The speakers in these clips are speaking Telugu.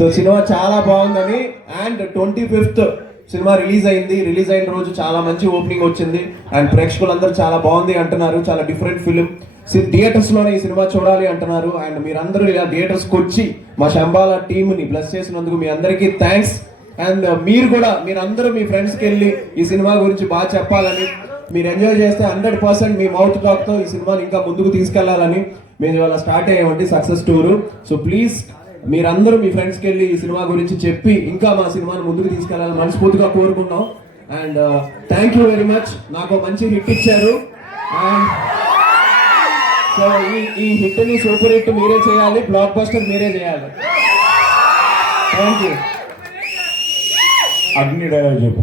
సో సినిమా చాలా బాగుందని and twenty fifth cinema release అయింది. రిలీజ్ అయిన రోజు చాలా మంచి ఓపెనింగ్ వచ్చింది. అండ్ ప్రేక్షకులందరూ చాలా బాగుంది అంటున్నారు. చాలా డిఫరెంట్ ఫిలిం సి థియేటర్స్లోనే ఈ సినిమా చూడాలి అంటున్నారు. అండ్ మీరందరూ ఇలా థియేటర్స్కి వచ్చి మా శంబాల టీమ్ని బ్లెస్ చేసినందుకు మీ అందరికీ థ్యాంక్స్ అండ్ మీరు కూడా మీరందరూ మీ ఫ్రెండ్స్కి వెళ్ళి ఈ సినిమా గురించి బాగా చెప్పాలని మీరు ఎంజాయ్ చేస్తే హండ్రెడ్ పర్సెంట్ మీ మౌత్ టాక్తో ఈ సినిమాని ఇంకా ముందుకు తీసుకెళ్ళాలని మేము ఇవాళ స్టార్ట్ అయ్యామండి సక్సెస్ టూరు. సో ప్లీజ్ మీరందరూ మీ ఫ్రెండ్స్కి వెళ్ళి ఈ సినిమా గురించి చెప్పి ఇంకా మా సినిమాని ముందుకు తీసుకెళ్ళాలని మనస్ఫూర్తిగా కోరుకున్నాం and thank you very much నాకు మంచి హిట్ ఇచ్చారు. అండ్ సో ఈ ఈ హిట్ని సూపర్ హిట్ మీరే చేయాలి బ్లాక్ బస్టర్ మీరే చేయాలి. థ్యాంక్ యూ అగ్ని డైలాగ్ చెప్పు.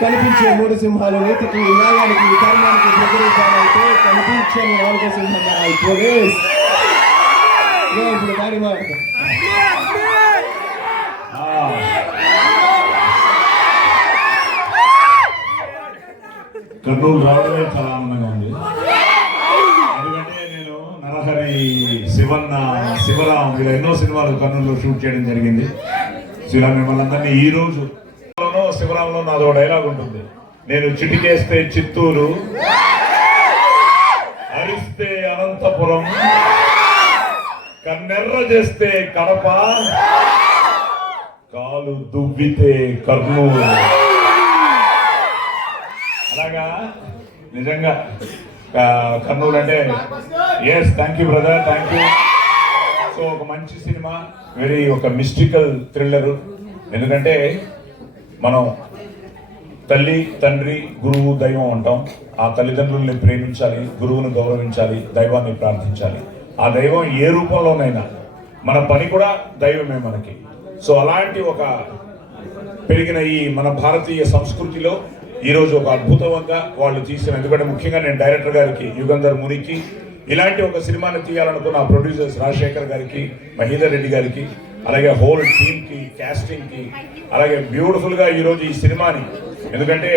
కనిపించే మూడు సింహాలు నీతికి న్యాయానికి వికర్మానికి ప్రతిరూపాలైతే కనిపించే నాలుగో సింహంగా అయిపోయి ఇప్పుడు దాడి మాట కర్నూలు రావడమే చాలా ఆనందంగా ఉంది. ఎందుకంటే నేను నరహరి శివన్న శివరాం ఇలా ఎన్నో సినిమాలు కర్నూలులో షూట్ చేయడం జరిగింది. శివరాం మిమ్మల్ని అందరినీ ఈరోజు రోజు శివరాంలో నాదో డైలాగ్ ఉంటుంది. నేను చిటికేస్తే చిత్తూరు అరిస్తే అనంతపురం కన్నెర్ర చేస్తే కడప కాలు దువ్వితే కర్నూలు. అలాగా? నిజంగా. కర్నూలు అంటే yes thank you brother thank you so ఒక మంచి సినిమా వెరీ ఒక మిస్టికల్ థ్రిల్లర్ ఎందుకంటే మనం తల్లి తండ్రి గురువు దైవం అంటాం. ఆ తల్లిదండ్రుల్ని ప్రేమించాలి గురువును గౌరవించాలి దైవాన్ని ప్రార్థించాలి. ఆ దైవం ఏ రూపంలోనైనా మన పని కూడా దైవమే మనకి. సో అలాంటి ఒక పెరిగిన ఈ మన భారతీయ సంస్కృతిలో ఈరోజు ఒక అద్భుతంగా వాళ్ళు తీసిన ఎందుకంటే ముఖ్యంగా నేను డైరెక్టర్ గారికి యుగంధర్ మునికి ఇలాంటి ఒక సినిమాని తీయాలనుకున్న ప్రొడ్యూసర్స్ రాజశేఖర్ గారికి మహేందర్ రెడ్డి గారికి అలాగే హోల్ టీమ్కి కి అలాగే బ్యూటిఫుల్గా ఈ ఈ సినిమాని. ఎందుకంటే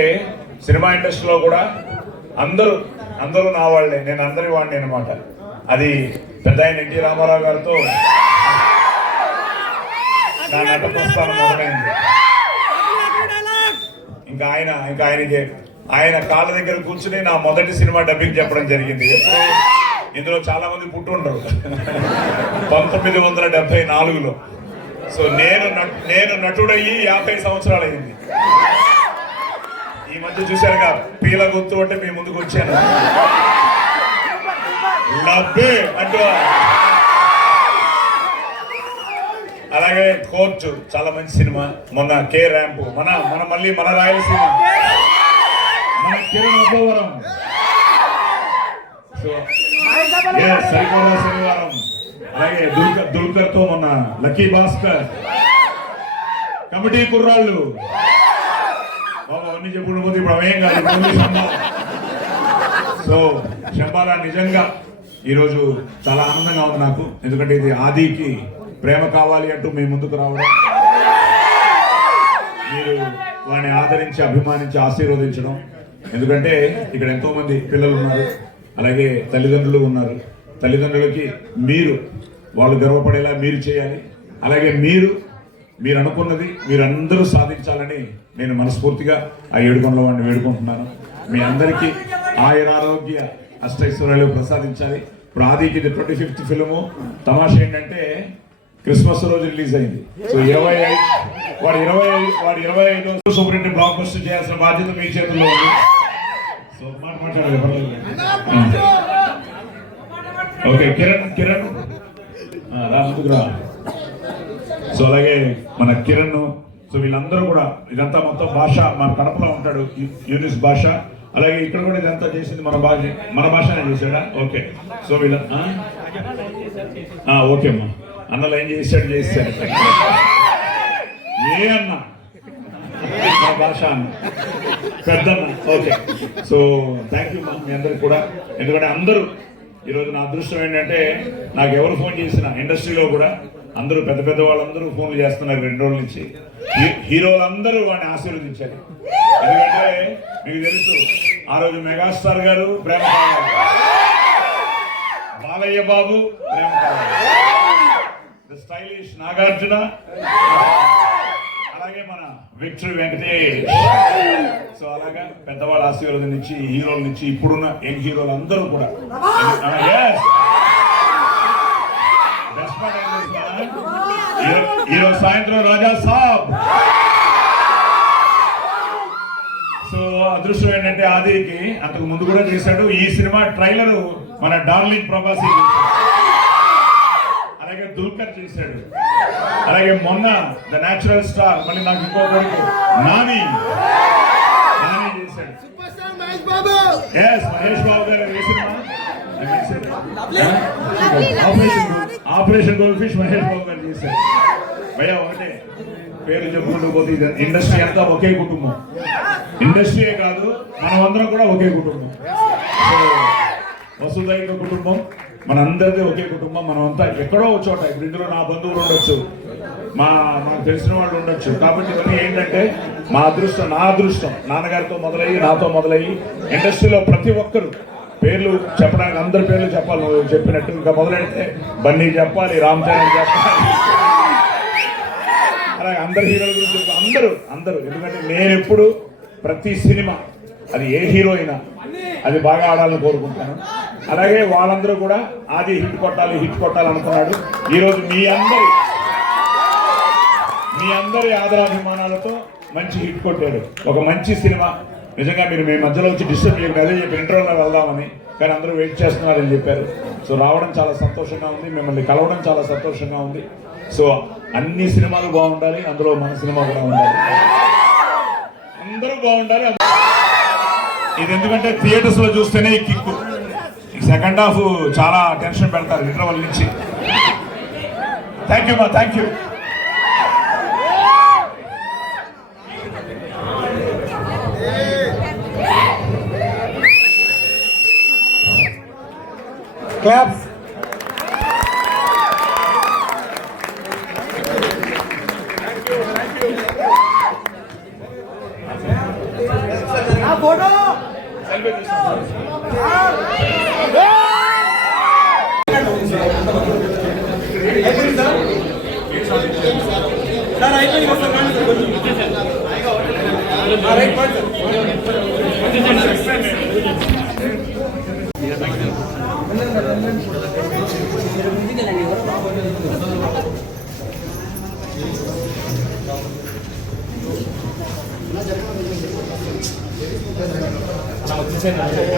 సినిమా ఇండస్ట్రీలో కూడా అందరూ అందరూ నా వాళ్ళే నేను అందరి వాడిని అనమాట అది పెద్ద ఆయన ఎన్టీ రామారావు గారితో నా నట ప్రస్థానం మొదలైంది. ఇంకా ఆయన ఇంకా ఆయనకి ఆయన కాళ్ళ దగ్గర కూర్చుని నా మొదటి సినిమా డబ్బింగ్ చెప్పడం జరిగింది. ఎప్పుడో? ఇందులో చాలా మంది పుట్టుండరు పంతొమ్మిది వందల డెబ్బై నాలుగులో. సో నేను నేను నటుడయ్యి యాభై సంవత్సరాలు అయింది ఈ మధ్య చూశారుగా పీల గుర్తు అంటే మీ ముందుకు వచ్చాను. లబ్బే అంటూ అలాగే కోర్టు చాలా మంచి సినిమా. మొన్న కే ర్యాంప్ మన మన మళ్ళీ మన రాయలసీమ మన కిరణ్ సో yes, శనివారం. అలాగే దుల్కర్ దుల్కర్తో మొన్న లక్కీ భాస్కర్. కమిటీ కుర్రాళ్ళు. బాబా అన్ని చెప్పుడు పోతే ఇప్పుడు అవేం కాదు సో శంబాల నిజంగా ఈరోజు చాలా ఆనందంగా ఉంది నాకు. ఎందుకంటే ఇది ఆదికి ప్రేమ కావాలి అంటూ మేము ముందుకు రావడం. మీరు వాడిని ఆదరించి అభిమానించి ఆశీర్వదించడం. ఎందుకంటే ఇక్కడ ఎంతో మంది పిల్లలు ఉన్నారు. అలాగే తల్లిదండ్రులు ఉన్నారు. తల్లిదండ్రులకి మీరు వాళ్ళు గర్వపడేలా మీరు చేయాలి. అలాగే మీరు మీరు అనుకున్నది మీరందరూ సాధించాలని నేను మనస్ఫూర్తిగా ఆ ఏడుకొండల వాడిని వేడుకుంటున్నాను. మీ అందరికీ ఆయురారోగ్య అష్టైశ్వర్యాలు ప్రసాదించాలి. ఇప్పుడు ఆదికి ఇది ట్వంటీ ఫిఫ్త్ ఫిలము. తమాషా ఏంటంటే క్రిస్మస్ రోజు రిలీజ్ అయింది. సో ఇరవై ఐదు వాడు ఇరవై ఐదు వాడు ఇరవై ఐదు సూపరింటెండెంట్ బ్లాక్ బస్టర్ చేయాల్సిన బాధ్యత మీ చేతుల్లో ఉంది. ఓకే కిరణ్ కిరణ్. ఆ, సో అలాగే మన కిరణ్ సో వీళ్ళందరూ కూడా ఇదంతా మొత్తం భాష మన కడపలో ఉంటాడు యూనిస్ భాష. అలాగే ఇక్కడ కూడా ఇదంతా చేసింది మన భాష మన భాషనే చేశాడా? ఓకే. సో వీళ్ళ ఆ? ఓకే అమ్మా. అన్నలు ఏం చేశాడు చేశాడు. ఏ అన్న? మన భాష ఓకే. సో థ్యాంక్ యూ మీ అందరికి కూడా. ఎందుకంటే అందరూ ఈరోజు నా అదృష్టం ఏంటంటే నాకు ఎవరు ఫోన్ చేసినా ఇండస్ట్రీలో కూడా అందరూ పెద్ద పెద్ద వాళ్ళందరూ ఫోన్లు చేస్తున్నారు రెండు రోజుల నుంచి. హీ- హీరోలందరూ వాడిని ఆశీర్వదించారు. ఎందుకంటే మీకు తెలుసు ఆ రోజు మెగాస్టార్ గారు ప్రేమ బాలయ్య బాబు ప్రేమ ద స్టైలిష్ నాగార్జున. అలాగే మన విక్టరీ వెంకటేష్. సో అలాగా పెద్దవాళ్ళ ఆశీర్వాదం నుంచి హీరోల నుంచి ఇప్పుడున్న యంగ్ హీరోలు అందరూ కూడా. ఈరోజు సాయంత్రం రాజా సాబ్. సో అదృష్టం ఏంటంటే ఆదికి అంతకు ముందు కూడా చేశాడు ఈ సినిమా ట్రైలర్ మన డార్లింగ్ ప్రభాసి. అలాగే దుల్కర్ చేశాడు. అలాగే మొన్న ద నేచురల్ స్టార్ మళ్ళీ నాకు ఇంకో కొడుకు నాని. నాని చేశాడు. ఎస్ మహేష్ బాబు. గారు operation gold fish Mahesh Babu గారు చేశారు భయ్యా ఒకటే. పేరు చెప్పుకుంటూ పోతే ఇండస్ట్రీ అంతా ఒకే కుటుంబం. ఇండస్ట్రీయే కాదు మనమందరం కూడా ఒకే కుటుంబం. వసుదైక కుటుంబం. మనందరిది ఒకే కుటుంబం మనం అంతా ఎక్కడో చోట ఇప్పుడు ఇందులో నా బంధువులు ఉండొచ్చు మా నాకు తెలిసిన వాళ్ళు ఉండొచ్చు. కాబట్టి ఇవన్నీ ఏంటంటే మా అదృష్టం నా అదృష్టం. నాన్నగారితో మొదలయ్యి నాతో మొదలయ్యి ఇండస్ట్రీలో ప్రతి ఒక్కరు పేర్లు చెప్పడానికి అందరి పేర్లు చెప్పాలి. నువ్వు చెప్పినట్టు ఇంకా మొదలెడితే బన్నీ చెప్పాలి రామ్ చరణ్ చెప్పాలి. అలాగే అందరు హీరోల గురించి అందరూ అందరూ. ఎందుకంటే నేను ఎప్పుడు ప్రతి సినిమా అది ఏ హీరో అయినా అది బాగా ఆడాలని కోరుకుంటాను. అలాగే వాళ్ళందరూ కూడా ఆది హిట్ కొట్టాలి హిట్ కొట్టాలి అనుకున్నాడు. ఈరోజు మీ అందరి మీ అందరి ఆదరాభిమానాలతో మంచి హిట్ కొట్టాడు. ఒక మంచి సినిమా. నిజంగా మీరు మీ మధ్యలో వచ్చి డిస్టర్బ్ చేయకు అదే చెప్పి ఇంటర్వ్యూలో వెళ్దామని. కానీ అందరూ వెయిట్ చేస్తున్నారని చెప్పారు. సో రావడం చాలా సంతోషంగా ఉంది. మిమ్మల్ని కలవడం చాలా సంతోషంగా ఉంది. సో అన్ని సినిమాలు బాగుండాలి. అందులో మన సినిమా కూడా ఉండాలి. అందరూ బాగుండాలి. ఇది ఎందుకంటే థియేటర్స్లో చూస్తేనే ఈ కిక్కు. సెకండ్ హాఫ్ చాలా టెన్షన్ పెడతారు ఇంటర్వల్ నుంచి. థ్యాంక్ యూ మా థ్యాంక్ యూ క్లాప్స్ ఫోటో. 자, 어떻게 생각하세요?